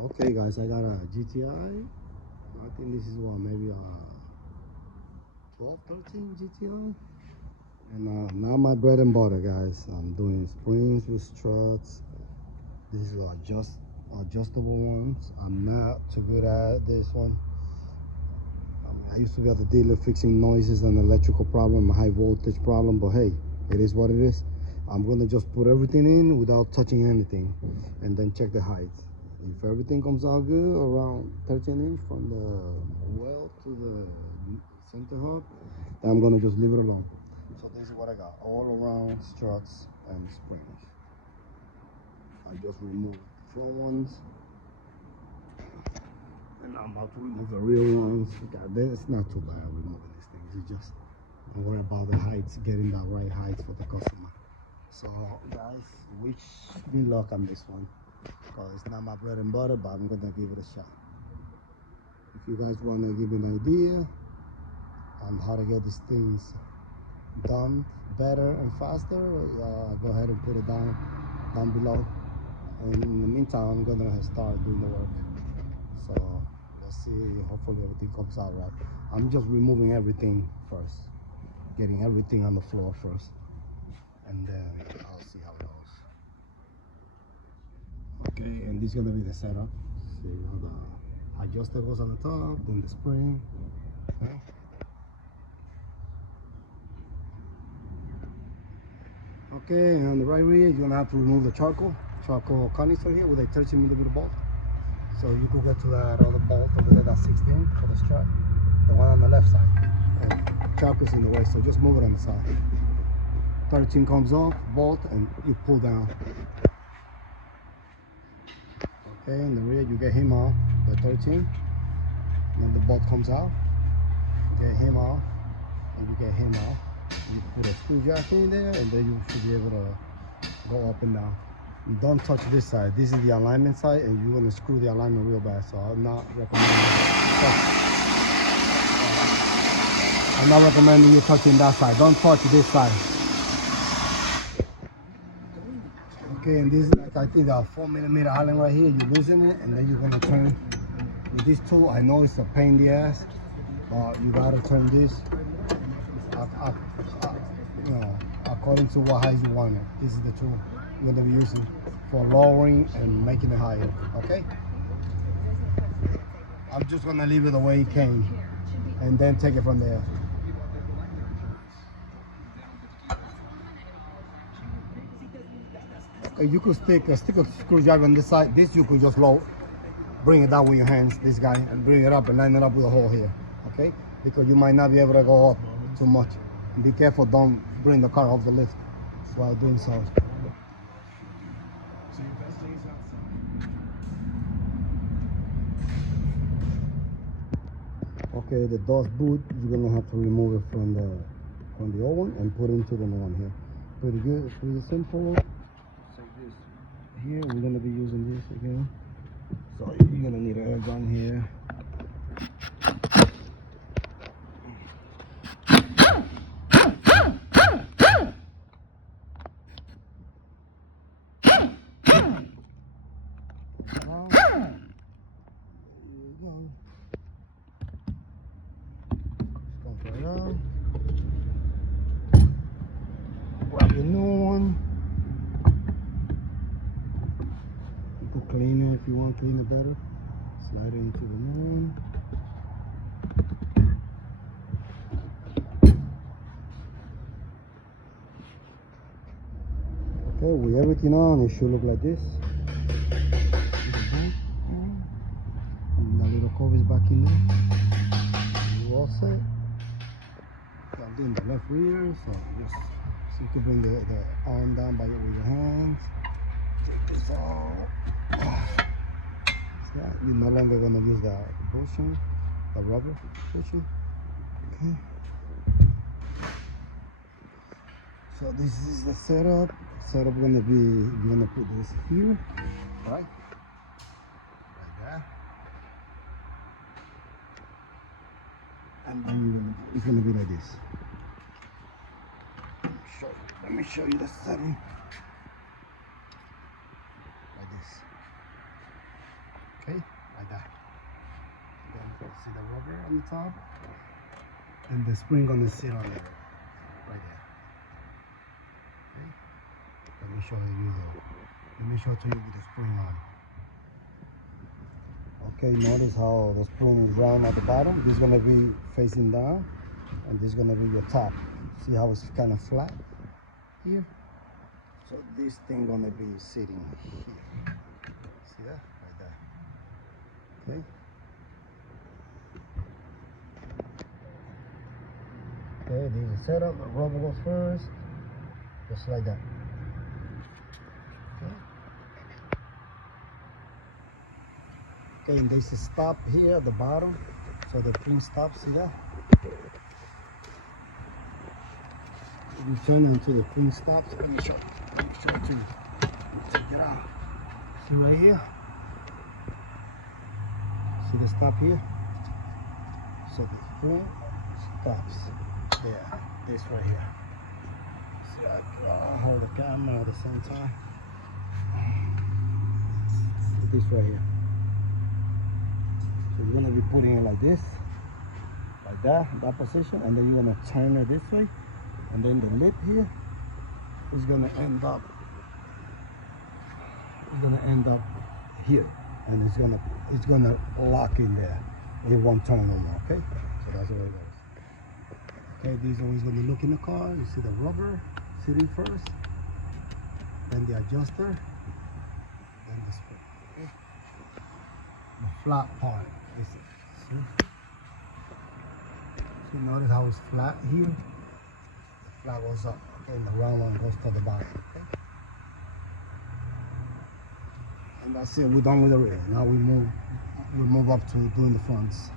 Okay guys, I got a GTI. I think this is what, maybe a 12, 13 GTI. And now my bread and butter, guys. I'm doing springs with struts. These are adjustable ones. I'm not too good at this one. I used to be at the dealer fixing noises and electrical problem, a high voltage problem, but hey, it is what it is. I'm gonna just put everything in without touching anything and then check the height. If everything comes out good, around 13 inch from the well to the center hub, then I'm gonna just leave it alone. So this is what I got, all around struts and springs. I just removed the front ones, and I'm about to remove the rear ones. It's not too bad removing these things. You just don't worry about the heights, getting the right height for the customer. So guys, wish me luck on this one, because it's not my bread and butter, but I'm gonna give it a shot. If you guys want to give me an idea on how to get these things done better and faster, go ahead and put it down below. And in the meantime, I'm gonna start doing the work. So let's see, hopefully everything comes out right. I'm just removing everything first, getting everything on the floor first, and then I'll see how it goes. Okay, and this is gonna be the setup. See how the adjuster goes on the top, then the spring. Okay. Okay, and on the right rear, you're gonna have to remove the charcoal canister here with a 13mm bolt. So you could get to that other bolt over there, that's 16 for the strap, the one on the left side. And charcoal's in the way, so just move it on the side. 13 comes off, bolt, and you pull down. Okay, in the rear, you get him off, the 13. Then the bolt comes out, you get him off, and you get him off. You put a screw jack in there, and then you should be able to go up and down. Don't touch this side. This is the alignment side, and you're gonna screw the alignment real bad. So I'm not recommending you touching that side. Don't touch this side. Okay, and this is like, I think a 4mm Allen right here. You loosen it, and then you're gonna turn with this tool. I know it's a pain in the ass, but you gotta turn this you know, according to what height you want it. This is the tool you're gonna be using for lowering and making it higher. Okay, I'm just gonna leave it the way it came and then take it from there. Okay, you could stick a screwdriver on this side. This you could just bring it down with your hands, this guy, and bring it up and line it up with a hole here. Okay, because you might not be able to go up too much. Be careful, don't bring the car off the lift while doing so. Okay, the dust boot, you're gonna have to remove it from the old one and put into the new one here. Pretty good, pretty simple. So this here, we're gonna be using this again. So you're gonna need an air gun here. Grab your new one. You could clean it if you want to clean it better. Slide it into the new one. Okay, with everything on, it should look like this. And the little cover is back in there. You all set. So I'm doing the left rear, so just so you can bring the arm down with your hands. Take this off. Yeah, you're no longer going to use the bushing, the rubber bushing. Okay. So this is the setup. Setup going to be, you're going to put this here, right? Like that. And then it's going to be like this. Let me show you the setting. Like this. Okay, like that. Then you see the rubber on the top, and the spring gonna sit on there, right there. Okay, let me show you though. Let me show to you with the spring on. Okay, notice how the spring is round at the bottom. This is gonna be facing down, and this is gonna be your top. See how it's kind of flat here? So this thing gonna be sitting here. See that? Like that. Okay. Okay, this is setup. The rubber goes first, just like that. Okay. Okay, and there's a stop here at the bottom, so the spring stops. See that? You turn until the spring stops. Let me show it to you. Take it out. See right here? See the stop here? So the spring stops there. This right here. See, I hold the camera at the same time. This right here. So you're gonna be putting it like this, like that position, and then you're gonna turn it this way, and then the lip here is gonna end up. It's gonna end up here, and it's gonna lock in there. It won't turn anymore. Okay, so that's the way it goes. Okay, this is always gonna look in the car. You see the rubber sitting first, then the adjuster, then the spring. Okay, the flat part. This is, see, notice how it's flat here. The flat goes up, okay, and the round one goes to the bottom. Okay. And that's it, we're done with the rear. Now we move up to doing the fronts.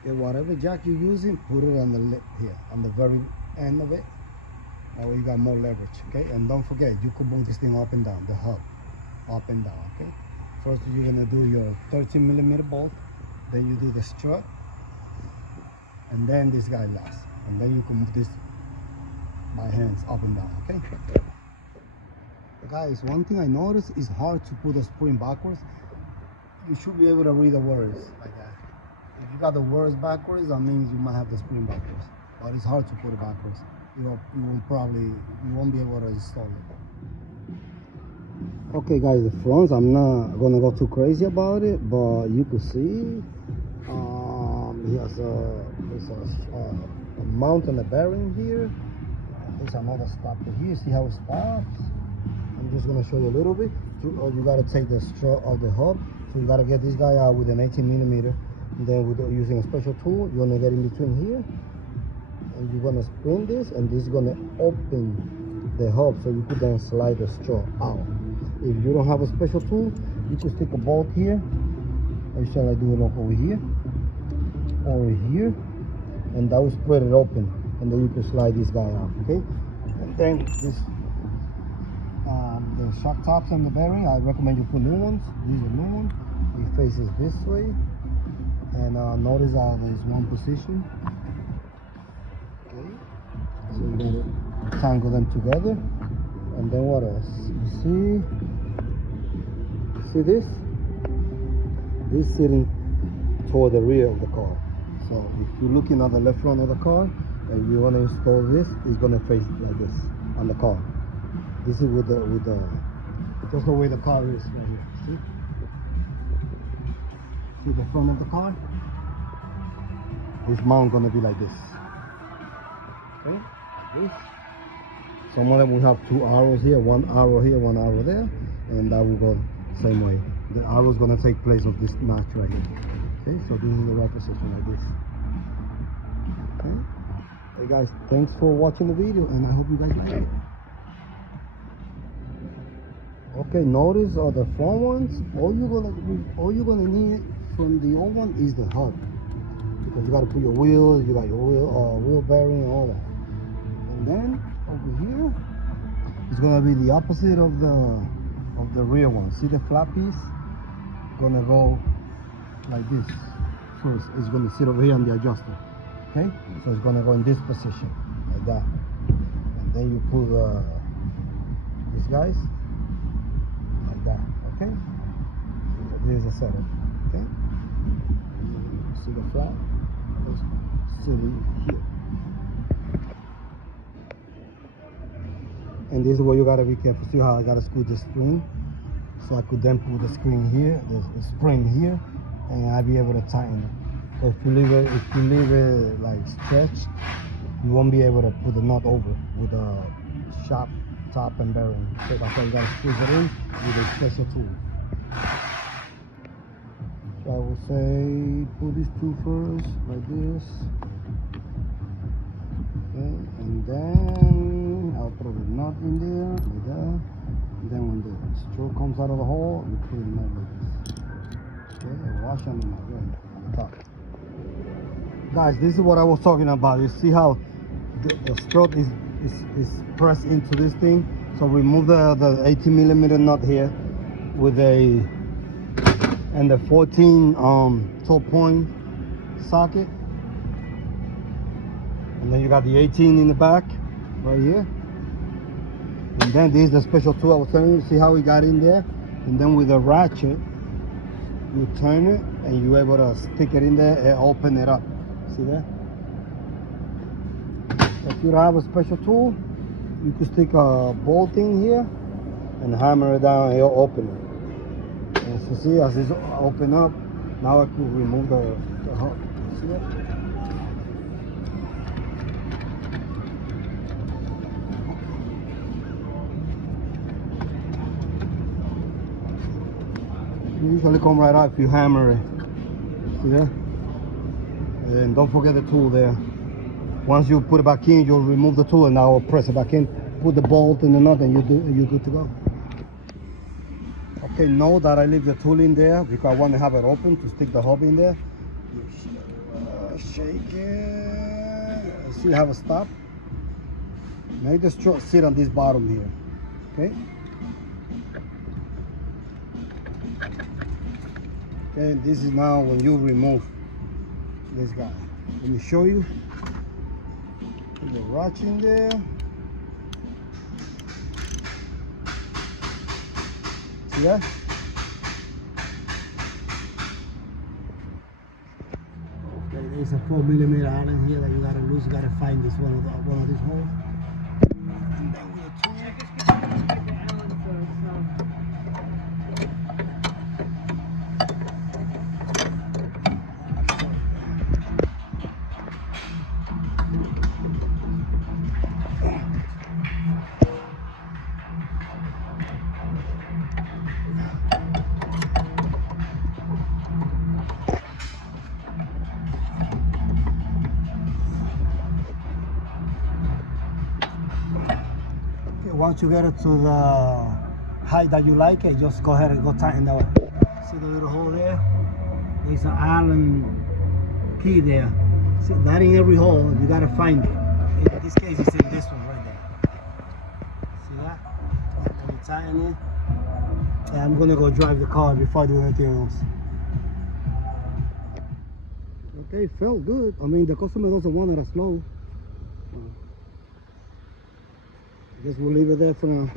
Okay, whatever jack you're using, put it on the lip here, on the very end of it. That way you got more leverage, okay? And don't forget, you could move this thing up and down, the hub, up and down, okay? First you're gonna do your 13mm bolt, then you do the strut, and then this guy last. And then you can move this by hands up and down, okay? Guys, one thing I noticed is hard to put the spring backwards. You should be able to read the words like that. If you got the words backwards, that means you might have the spring backwards. But it's hard to put it backwards. You won't be able to install it. Okay guys, the fronts, I'm not gonna go too crazy about it, but you can see he has a mount and a bearing here. There's another stop here. See how it stops? I'm just gonna show you a little bit. You gotta take the strut of the hub. So you gotta get this guy out with an 18mm. And then using a special tool, you're gonna get in between here, and you're gonna spin this, and this is gonna open the hub so you could then slide the strut out. If you don't have a special tool, you could stick a bolt here. I shall I do it over here, and that will spread it open, and then you can slide this guy out. Okay, and then this. The shock tops and the bearing, I recommend you put new ones. These are new ones. It faces this way, and notice how there's one position. Okay, so you're gonna tangle them together, and then what else? You see this? This is sitting toward the rear of the car. So if you're looking at the left front of the car and you want to install this, it's gonna face like this on the car. This is with the just the way the car is right here. See the front of the car? This mount gonna be like this. Okay, like this. Some of them will have two arrows here, one arrow here, one arrow there, and that will go same way. The arrow is gonna take place of this notch right here. Okay, so this is the right position like this. Okay. Hey guys, thanks for watching the video, and I hope you guys like it. Okay, notice the front ones, all you're gonna need from the old one is the hub, because you gotta put your wheels, you got your wheel bearing and all that. And then over here is gonna be the opposite of the rear one. See the flat piece? Gonna go like this first. It's gonna sit over here on the adjuster. Okay, so it's gonna go in this position like that, and then you put these guys. That, okay, Here's a setup. Okay. See the flat? It's sitting here. And this is where you gotta be careful. See how I gotta screw the spring? So I could then put the screen here, the spring here, and I'll be able to tighten it. So if you leave it like stretched, you won't be able to put the nut over with a sharp top and bearing. So that's why you gotta squeeze it in with a special tool. So I will say put these two first, like this. Okay, and then I'll throw the nut in there, like that. And then when the stroke comes out of the hole, you put it in like this. Okay, wash on the nut, right, on the top. Guys, this is what I was talking about. You see how the strut is pressed into this thing? So remove the 18mm nut here with and the 14 top point socket. And then you got the 18 in the back, right here. And then this is the special tool I was telling you. See how we got in there? And then with a ratchet, you turn it and you're able to stick it in there and open it up. See that? If you don't have a special tool, you could stick a bolt in here and hammer it down and it'll open it. And so see, as it's open up, now I could remove the hub. See that? You usually come right out if you hammer it. See that? And don't forget the tool there. Once you put it back in, you'll remove the tool and now press it back in. Put the bolt in the nut and you're good to go. Okay, know that I leave the tool in there because I want to have it open to stick the hub in there. You shake it. See, have a stop. Make the strut sit on this bottom here. Okay. Okay, this is now when you remove this guy. Let me show you. Put the ratchet in there. See that? Okay, there's a 4mm Allen here that you gotta lose. You gotta find this one of these holes. And then with a tool. Once you get it to the height that you like it, just go ahead and go tighten that one. See the little hole there? There's an Allen key there. See, not in every hole, you gotta find it. In this case, it's in this one right there. See that? Let me tighten it. And I'm gonna go drive the car before I do anything else. Okay, felt good. I mean, the customer doesn't want it as slow. I guess we'll leave it there for now.